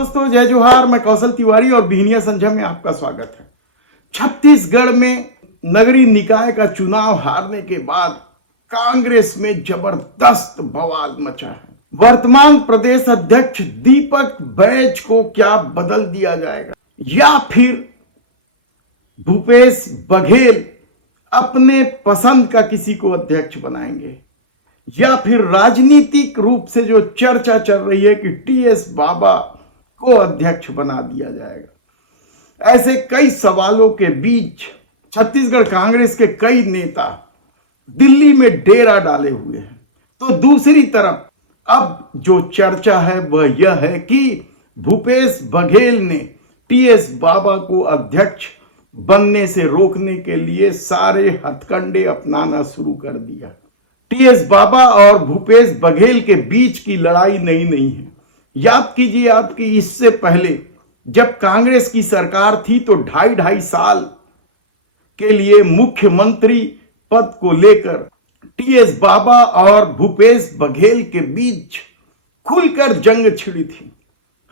दोस्तों, जय जोहार। मैं कौशल तिवारी और बिहनिया संझा में आपका स्वागत है। छत्तीसगढ़ में नगरीय निकाय का चुनाव हारने के बाद कांग्रेस में जबरदस्त बवाल मचा है। वर्तमान प्रदेश अध्यक्ष दीपक बैज को क्या बदल दिया जाएगा या फिर भूपेश बघेल अपने पसंद का किसी को अध्यक्ष बनाएंगे, या फिर राजनीतिक रूप से जो चर्चा चल रही है कि टीएस बाबा को अध्यक्ष बना दिया जाएगा। ऐसे कई सवालों के बीच छत्तीसगढ़ कांग्रेस के कई नेता दिल्ली में डेरा डाले हुए हैं। तो दूसरी तरफ अब जो चर्चा है वह यह है कि भूपेश बघेल ने टीएस बाबा को अध्यक्ष बनने से रोकने के लिए सारे हथकंडे अपनाना शुरू कर दिया। टीएस बाबा और भूपेश बघेल के बीच की लड़ाई नई नहीं है। याद कीजिए आपकी इससे पहले जब कांग्रेस की सरकार थी तो 2.5 साल के लिए मुख्यमंत्री पद को लेकर टीएस बाबा और भूपेश बघेल के बीच खुलकर जंग छिड़ी थी।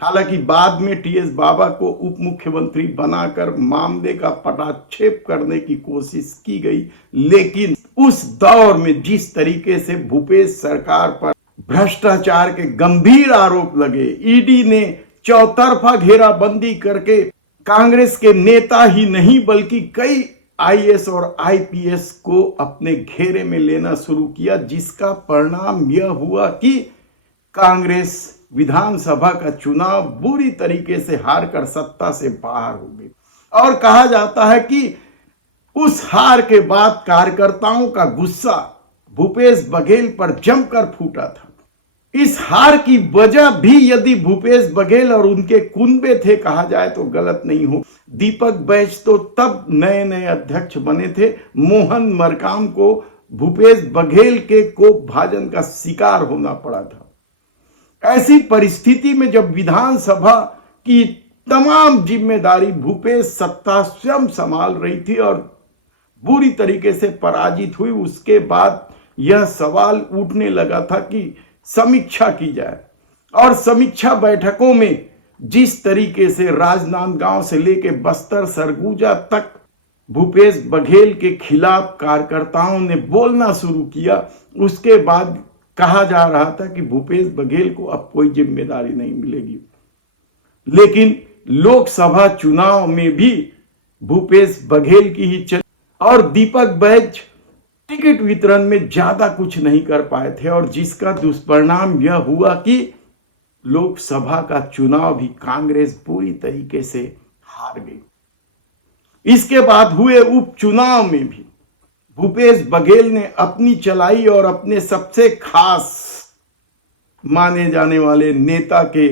हालांकि बाद में टीएस बाबा को उप मुख्यमंत्री बनाकर मामले का पटाक्षेप करने की कोशिश की गई, लेकिन उस दौर में जिस तरीके से भूपेश सरकार पर भ्रष्टाचार के गंभीर आरोप लगे, ईडी ने चौतरफा घेराबंदी करके कांग्रेस के नेता ही नहीं बल्कि कई आईएएस और आईपीएस को अपने घेरे में लेना शुरू किया, जिसका परिणाम यह हुआ कि कांग्रेस विधानसभा का चुनाव बुरी तरीके से हारकर सत्ता से बाहर हो गई। और कहा जाता है कि उस हार के बाद कार्यकर्ताओं का गुस्सा भूपेश बघेल पर जमकर फूटा था। इस हार की वजह भी यदि भूपेश बघेल और उनके कुनबे थे कहा जाए तो गलत नहीं हो। दीपक बैज तो तब नए नए अध्यक्ष बने थे। मोहन मरकाम को भूपेश बघेल के कोप भाजन का शिकार होना पड़ा था। ऐसी परिस्थिति में जब विधानसभा की तमाम जिम्मेदारी भूपेश सत्ता स्वयं संभाल रही थी और बुरी तरीके से पराजित हुई, उसके बाद यह सवाल उठने लगा था कि समीक्षा की जाए। और समीक्षा बैठकों में जिस तरीके से राजनांदगांव से लेकर बस्तर सरगुजा तक भूपेश बघेल के खिलाफ कार्यकर्ताओं ने बोलना शुरू किया, उसके बाद कहा जा रहा था कि भूपेश बघेल को अब कोई जिम्मेदारी नहीं मिलेगी। लेकिन लोकसभा चुनाव में भी भूपेश बघेल की ही चली और दीपक बैज टिकट वितरण में ज्यादा कुछ नहीं कर पाए थे, और जिसका दुष्परिणाम यह हुआ कि लोकसभा का चुनाव भी कांग्रेस पूरी तरीके से हार गई। इसके बाद हुए उपचुनाव में भी भूपेश बघेल ने अपनी चलाई और अपने सबसे खास माने जाने वाले नेता के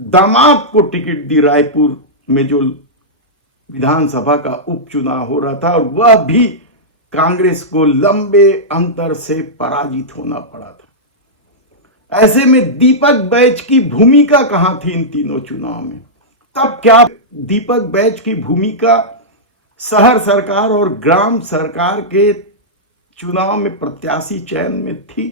दामाद को टिकट दी। रायपुर में जो विधानसभा का उपचुनाव हो रहा था और वह भी कांग्रेस को लंबे अंतर से पराजित होना पड़ा था। ऐसे में दीपक बैज की भूमिका कहां थी इन तीनों चुनाव में? तब क्या दीपक बैज की भूमिका शहर सरकार और ग्राम सरकार के चुनाव में प्रत्याशी चयन में थी?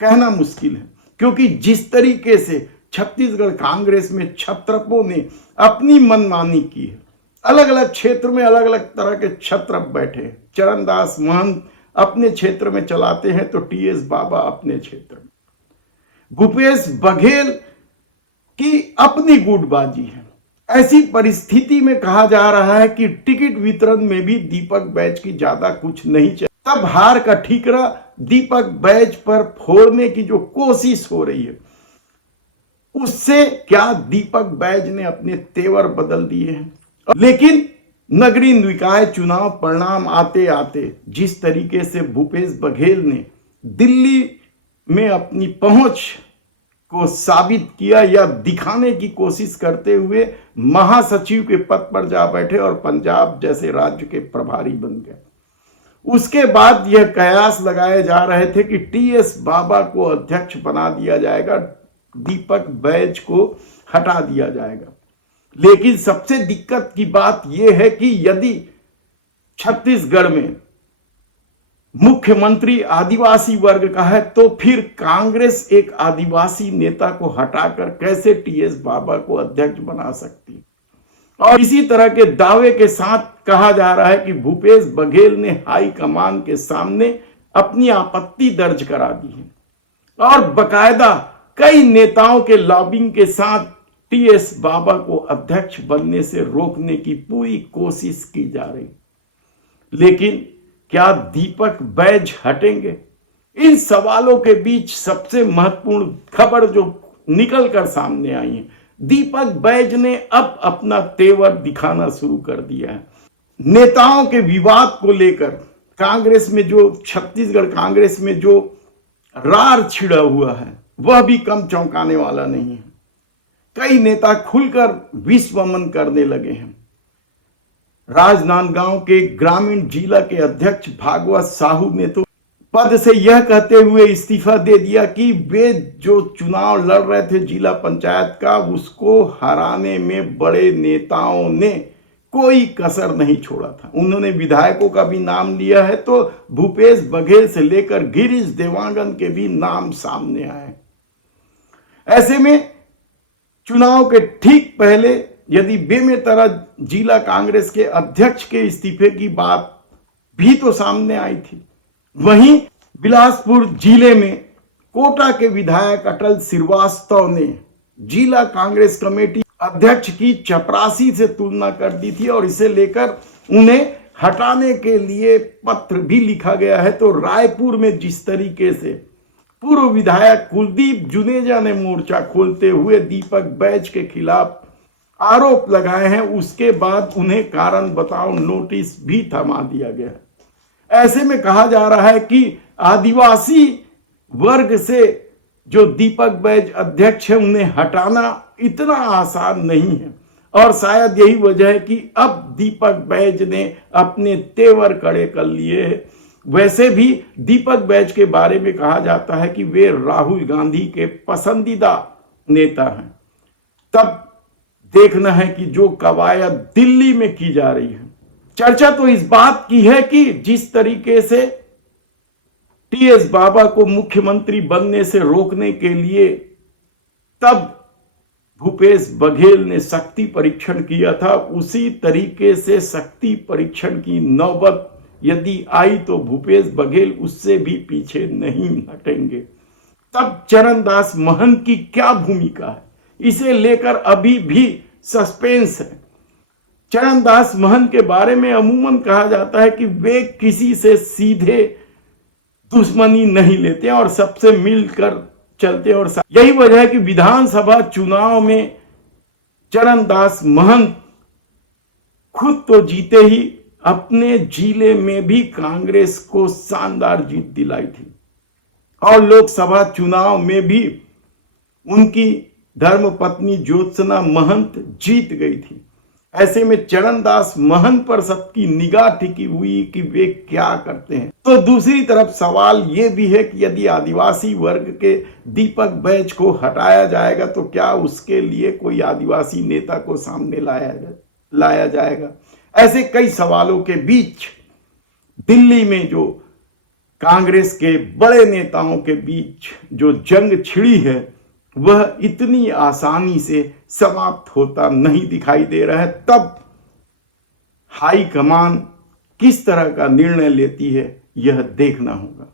कहना मुश्किल है, क्योंकि जिस तरीके से छत्तीसगढ़ कांग्रेस में छत्रपों ने अपनी मनमानी की है, अलग अलग क्षेत्र में अलग अलग तरह के छत्रप बैठे। चरणदास महंत अपने क्षेत्र में चलाते हैं तो टीएस बाबा अपने क्षेत्र में, भूपेश बघेल की अपनी गुटबाजी है। ऐसी परिस्थिति में कहा जा रहा है कि टिकट वितरण में भी दीपक बैज की ज्यादा कुछ नहीं चाहिए। तब हार का ठीकरा दीपक बैज पर फोड़ने की जो कोशिश हो रही है, उससे क्या दीपक बैज ने अपने तेवर बदल दिए हैं? लेकिन नगरीय निकाय चुनाव परिणाम आते आते जिस तरीके से भूपेश बघेल ने दिल्ली में अपनी पहुंच को साबित किया या दिखाने की कोशिश करते हुए महासचिव के पद पर जा बैठे और पंजाब जैसे राज्य के प्रभारी बन गए। उसके बाद यह कयास लगाए जा रहे थे कि टीएस बाबा को अध्यक्ष बना दिया जाएगा, दीपक बैज को हटा दिया जाएगा। लेकिन सबसे दिक्कत की बात यह है कि यदि छत्तीसगढ़ में मुख्यमंत्री आदिवासी वर्ग का है, तो फिर कांग्रेस एक आदिवासी नेता को हटाकर कैसे टीएस बाबा को अध्यक्ष बना सकती। और इसी तरह के दावे के साथ कहा जा रहा है कि भूपेश बघेल ने हाईकमान के सामने अपनी आपत्ति दर्ज करा दी है और बकायदा कई नेताओं के लॉबिंग के साथ टीएस बाबा को अध्यक्ष बनने से रोकने की पूरी कोशिश की जा रही। लेकिन क्या दीपक बैज हटेंगे? इन सवालों के बीच सबसे महत्वपूर्ण खबर जो निकल कर सामने आई है, दीपक बैज ने अब अपना तेवर दिखाना शुरू कर दिया है। नेताओं के विवाद को लेकर कांग्रेस में जो छत्तीसगढ़ कांग्रेस में जो रार छिड़ा हुआ है वह भी कम चौंकाने वाला नहीं है। कई नेता खुलकर विश्वमन करने लगे हैं। राजनांदगांव के ग्रामीण जिला के अध्यक्ष भागवत साहू ने तो पद से यह कहते हुए इस्तीफा दे दिया कि वे जो चुनाव लड़ रहे थे जिला पंचायत का, उसको हराने में बड़े नेताओं ने कोई कसर नहीं छोड़ा था। उन्होंने विधायकों का भी नाम लिया है, तो भूपेश बघेल से लेकर गिरीश देवांगन के भी नाम सामने आए। ऐसे में चुनाव के ठीक पहले यदि बेमेतरा जिला कांग्रेस के अध्यक्ष के इस्तीफे की बात भी तो सामने आई थी, वहीं बिलासपुर जिले में कोटा के विधायक अटल श्रीवास्तव ने जिला कांग्रेस कमेटी अध्यक्ष की चपरासी से तुलना कर दी थी और इसे लेकर उन्हें हटाने के लिए पत्र भी लिखा गया है। तो रायपुर में जिस तरीके से पूर्व विधायक कुलदीप जुनेजा ने मोर्चा खोलते हुए दीपक बैज के खिलाफ आरोप लगाए हैं, उसके बाद उन्हें कारण बताओ नोटिस भी थमा दिया गया। ऐसे में कहा जा रहा है कि आदिवासी वर्ग से जो दीपक बैज अध्यक्ष है उन्हें हटाना इतना आसान नहीं है और शायद यही वजह है कि अब दीपक बैज ने अपने तेवर कड़े कर लिए हैं। वैसे भी दीपक बैज के बारे में कहा जाता है कि वे राहुल गांधी के पसंदीदा नेता हैं। तब देखना है कि जो कवायद दिल्ली में की जा रही है, चर्चा तो इस बात की है कि जिस तरीके से टीएस बाबा को मुख्यमंत्री बनने से रोकने के लिए तब भूपेश बघेल ने शक्ति परीक्षण किया था, उसी तरीके से शक्ति परीक्षण की नौबत यदि आई तो भूपेश बघेल उससे भी पीछे नहीं हटेंगे। तब चरणदास महंत की क्या भूमिका है, इसे लेकर अभी भी सस्पेंस है। चरणदास महंत के बारे में अमूमन कहा जाता है कि वे किसी से सीधे दुश्मनी नहीं लेते और सबसे मिलकर चलते और यही वजह है कि विधानसभा चुनाव में चरणदास महंत खुद तो जीते ही अपने जिले में भी कांग्रेस को शानदार जीत दिलाई थी और लोकसभा चुनाव में भी उनकी धर्मपत्नी ज्योत्सना महंत जीत गई थी। ऐसे में चरणदास महंत पर सबकी निगाह टिकी हुई कि वे क्या करते हैं। तो दूसरी तरफ सवाल ये भी है कि यदि आदिवासी वर्ग के दीपक बैज को हटाया जाएगा तो क्या उसके लिए कोई आदिवासी नेता को सामने लाया जाएगा। ऐसे कई सवालों के बीच दिल्ली में जो कांग्रेस के बड़े नेताओं के बीच जो जंग छिड़ी है वह इतनी आसानी से समाप्त होता नहीं दिखाई दे रहा है। तब हाईकमान किस तरह का निर्णय लेती है यह देखना होगा।